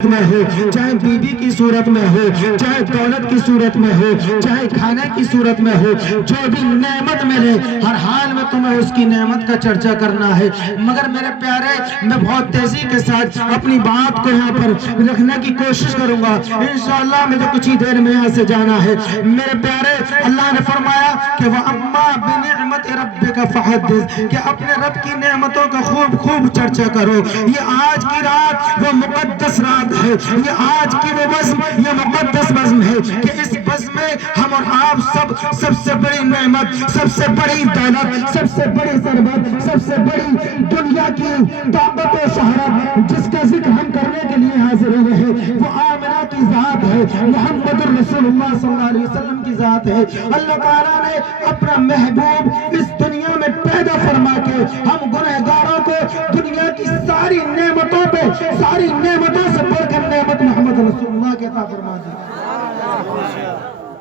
میں ہو، چاہے بیوی کی صورت میں ہو، چاہے دولت کی صورت میں ہو، چاہے کھانے کی صورت میں ہو، جو بھی نعمت ملے ہر حال میں تمہیں اس کی نعمت کا چرچا کرنا ہے۔ مگر میرے پیارے، میں بہت تیزی کے ساتھ اپنی بات کو یہاں پر رکھنے کی کوشش کروں گا۔ انشاءاللہ مجھے کچھ ہی دیر میں یہاں سے جانا ہے۔ میرے پیارے، اللہ نے فرمایا کہ وَأَمَّا بِنِعْمَةِ رَبِّكَ فَحَدِّثْ، کہ اپنے رب کی نعمتوں کا خوب خوب چرچا کرو۔ یہ آج کی رات وہ مقدس رات ہے، یہ آج کی وہ بزم، یہ مقدس بزم ہے کہ اس بزم میں ہم اور آپ سب سے بڑی نعمت، سب سے بڑی دولت، سب سے بڑی ثروت، سب سے بڑی دنیا کی طاقت و شہرت جس کا ذکر ہم کرنے کے لیے حاضر ہوئے ہیں، وہ آمنہ کی ذات ہے، محمد رسول اللہ صلی اللہ علیہ وسلم کی ذات ہے۔ اللہ تعالیٰ نے اپنا محبوب اس دنیا میں پیدا فرما کے ہم گنہگاروں کو دنیا کی ساری نعمتوں پہ، ساری نعمتوں سے بڑھ کر نعمت محمد رسول اللہ کے عطا فرما دی۔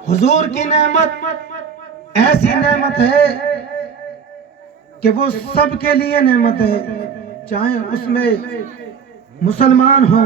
حضور کی نعمت ایسی نعمت ہے کہ وہ سب کے لیے نعمت ہے، چاہے اس میں مسلمان ہو،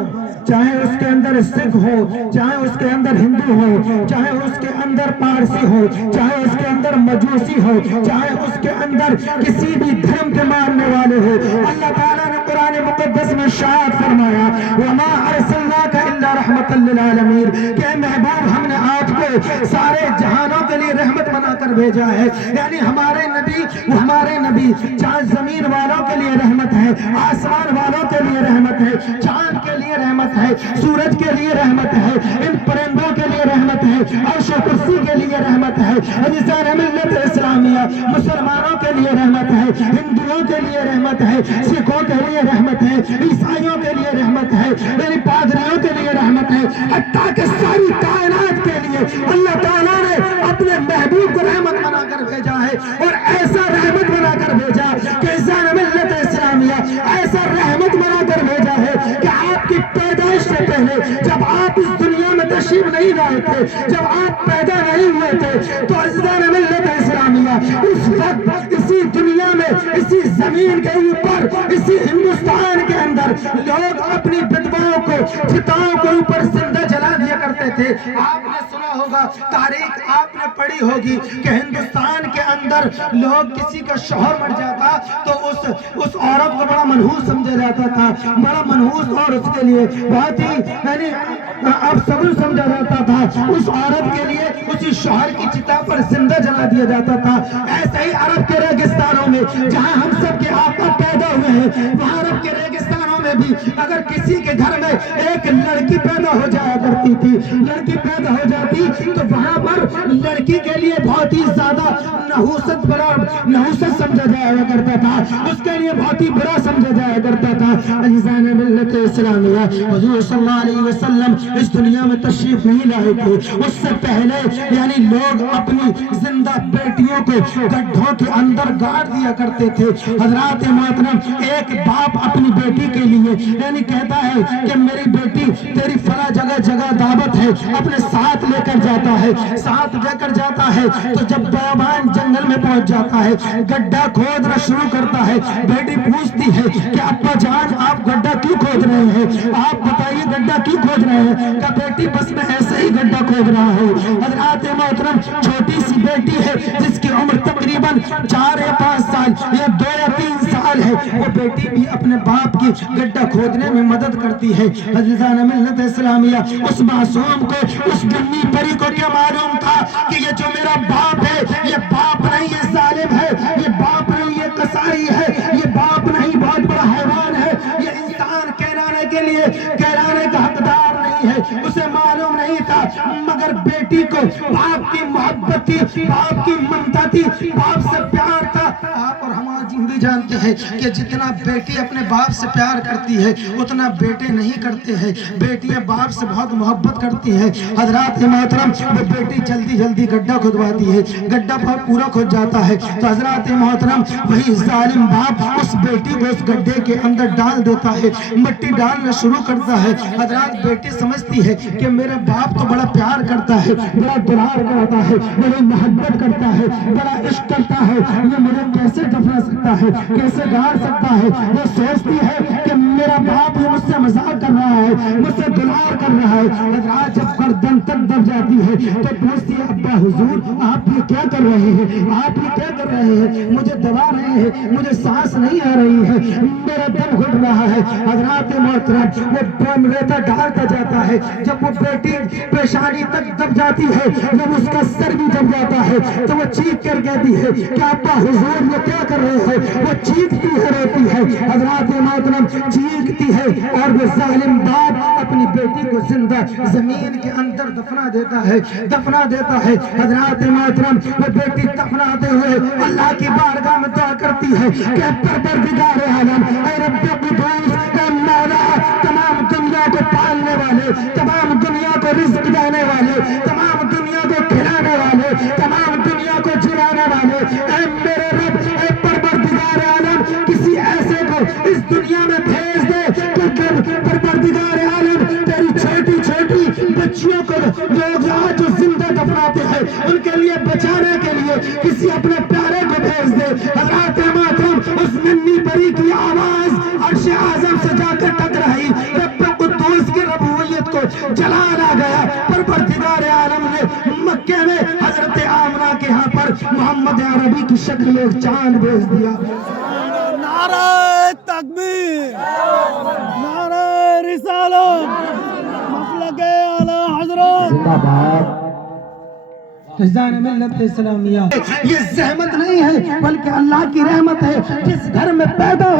چاہے اس کے اندر سکھ ہو، چاہے اس کے اندر ہندو ہو، چاہے اس کے اندر پارسی ہو، چاہے اس کے اندر مجوسی ہو، چاہے اس کے اندر کسی بھی دھرم کے ماننے والے ہو۔ اللہ تعالیٰ نے قرآن مقدس میں ارشاد فرمایا وَمَا أَرْسَلْنَاكَ إِلَّا رَحْمَةً لِّلْعَالَمِينَ، کہ محبوب ہم نے آپ کو سارے جہانوں کے لیے رحمت بنا کر بھیجا ہے۔ یعنی ہمارے نبی، وہ ہمارے نبی چاہے زمین والوں کے لیے رحمت ہے، آسمان والوں کے لیے رحمت ہے، چاند کے لیے رحمت ہے، سورج کے لیے رحمت ہے، ان پرندوں کے لیے رحمت ہے، عرش و کرسی کے لیے رحمت ہے، انسان ملت اسلامیہ مسلمانوں کے لیے رحمت ہے، ہندوؤں کے لیے رحمت ہے، سکھوں کے لیے رحمت ہے، عیسائیوں کے لیے رحمت ہے، یعنی پادریوں کے لیے رحمت ہے، حتیٰ کہ ساری کائنات کے لیے اللہ تعالیٰ نے اپنے محبوب کو رحمت بنا کر بھیجا ہے، اور ایسا رحمت بنا کر بھیجا کہ انسان ملت اسلامیہ ایسا رحمت بنا کر بھیجا ہے کہ آپ کی پیدائش سے پہلے جب آپ اس دنیا میں تشریف نہیں لائے تھے، جب آپ پیدا نہیں ہوئے تھے، تو عزیزان ملت اسلامیہ اس وقت اسی دنیا میں، اسی زمین کے اوپر، اسی ہندوستان کے اندر لوگ اپنی بدواؤں کو، چتاؤں کو اوپر زندہ جلا دیا کرتے تھے۔ آپ نے سنا ہوگا، تاریخ آپ نے پڑھی ہوگی کہ ہندوستان کے اندر لوگ کسی کا شوہر مر جاتا تو اس عورت کو بڑا منحوس سمجھا جاتا تھا، بڑا منحوس، اور اس کے لیے بہت ہی یعنی افسر سمجھا جاتا تھا۔ اس عورت کے لیے اسی شوہر کی چتا پر زندہ جلا دیا جاتا تھا۔ ایسے ہی عرب کے ریگستانوں میں جہاں ہم سب کے آقا پیدا ہوئے ہیں، وہاں عرب کے ریگستانوں میں بھی اگر کسی کے گھر میں ایک لڑکی پیدا ہو جایا کرتی تھی، لڑکی پیدا ہو جاتی تو وہاں پر لڑکی کے لیے بہت ہی زیادہ نحوست سمجھا جایا کرتا تھا، اس کے لیے بہت ہی برا سمجھا جایا کرتا تھا۔ عزیزان ملت اسلامیہ، حضور صلی اللہ علیہ وسلم اس دنیا میں تشریف نہیں لائے تھے، اس سے پہلے یعنی لوگ اپنی زندہ بیٹیوں کو گڈھوں کے اندر گاڑ دیا کرتے تھے۔ حضرات محترم، ایک باپ اپنی بیٹی کے لیے یعنی کہتا ہے کہ میری بیٹی تیری فلاں جگہ دعوت ہے، اپنے ساتھ لے کر جاتا ہے، ساتھ لے کر جاتا ہے تو جب بیابان جنگل میں پہنچ جاتا ہے، گڈھا کھودنا شروع کرتا ہے، بیٹی پوچھتی ہے کہ ابا جان آپ گڈھا کیوں کھود رہے ہیں، آپ بتائیے گڈھا کیوں کھود رہے ہیں؟ کہ بیٹی بس میں ایسے ہی گڈھا کھود رہا ہوں۔ حضرات محترم، چھوٹی سی بیٹی ہے جس کی عمر تقریباً 4 یا 5 سال یا 2 یا 3 سال ہے، وہ بیٹی بھی اپنے باپ کی گڈھا کھودنے میں مدد کرتی ہے۔ عزیزان ملت اسلامیہ، اس معصوم کو، اس بنی پری کو کیا معلوم تھا کہ یہ جو میرا باپ ہے یہ باپ نہیں، یہ ظالم ہے، یہ باپ نہیں، یہ قصائی ہے، یہ باپ نہیں، بہت بڑا حیوان ہے، یہ انسان کہلانے کے لیے کہلانے کا حقدار نہیں ہے، اسے معلوم نہیں تھا۔ مگر بیٹی کو باپ کی محبت تھی، باپ کی ممتا تھی، باپ سے پیار تھا۔ آپ اور ہماری ہندی جانتے ہیں کہ جتنا بیٹی اپنے باپ سے پیار کرتی ہے اتنا بیٹے نہیں کرتے ہیں، بیٹیاں باپ سے بہت محبت کرتی ہیں۔ حضرات محترم، وہ بیٹی جلدی گڈھا کھدواتی ہے، گڈھا پورا کھد جاتا ہے تو حضرات محترم وہی ظالم باپ اس بیٹی کو اس گڈھے کے اندر ڈال دیتا ہے، مٹی ڈالنا شروع کرتا ہے۔ حضرات بیٹی سمجھتی ہے کہ میرا باپ تو بڑا پیار کرتا ہے، بڑا دلار کرتا ہے، بڑی محبت کرتا ہے، بڑا عشق کرتا ہے، یہ مجھے کیسے دفنا سکتا ہے، کیسے گاڑ سکتا ہے؟ وہ سوچتی ہے کہ میرا باپ مجھ سے مذاق کر رہا ہے، مجھ سے دلار کر رہا ہے۔ حضرات جب گردن تک دب جاتی ہے تو پوچھتی ہے ابا حضور آپ یہ کیا کر رہے ہیں، آپ یہ کیا کر رہے ہیں؟ مجھے دبا رہے ہیں، مجھے سانس نہیں آ رہی ہے، میرا دم گھٹ رہا ہے۔ حضرات محترم وہ ریتا ڈالتا جاتا ہے، جب وہ بیٹی پیشانی تک دب جاتی ہے، جب اس کا سر بھی دب جاتا ہے تو وہ چیخ کر کہتی ہے کہ ابا حضور یہ کیا کر رہے ہیں؟ وہ چیختی ہے، روتی ہے۔ حضرات محترم چیختی ہے اور وہ ظالم باپ اپنی بیٹی کو زندہ زمین کے اندر دفنا دیتا ہے، دفنا دیتا ہے۔ حضرات محترم وہ بیٹی دفناتے ہوئے اللہ کی بارگاہ میں دعا کرتی ہے کہ پروردگار عالم، اے رب قدوس، اے مولا، تمام دنیا کو پالنے والے، تمام دنیا کو رزق دینے والے، تمام دنیا کو کھلانے والے، تمام دنیا کو جلانے والے، اے میرے رب، اے پروردگار عالم، کسی ایسے کو اس دنیا میں بھیج دے کہ پروردگار عالم تیری چھوٹی چھوٹی بچیوں کو لوگ آج جو زندہ دفناتے ہیں ان کے لیے بچانے کے لیے کسی اپنے پیارے کو بھیج دے۔ حضرات محترم اس ننھی پری کی آواز عرش اعظم سے جا کر ٹکرائی، رب قدوس کی ربوبیت کو جلال آ گیا۔ پروردگار عالم نے مکے میں حضرت آمنہ کے ہاں پر محمد عربی کی شکل ایک چاند بھیج دیا۔ نعرہ تکبیر، نعرہ رسالت، مفلک اعلی حضرت زندہ باد فیضان ملت اسلامیہ۔ یہ زحمت نہیں ہے بلکہ اللہ کی رحمت ہے، جس گھر میں پیدا ہو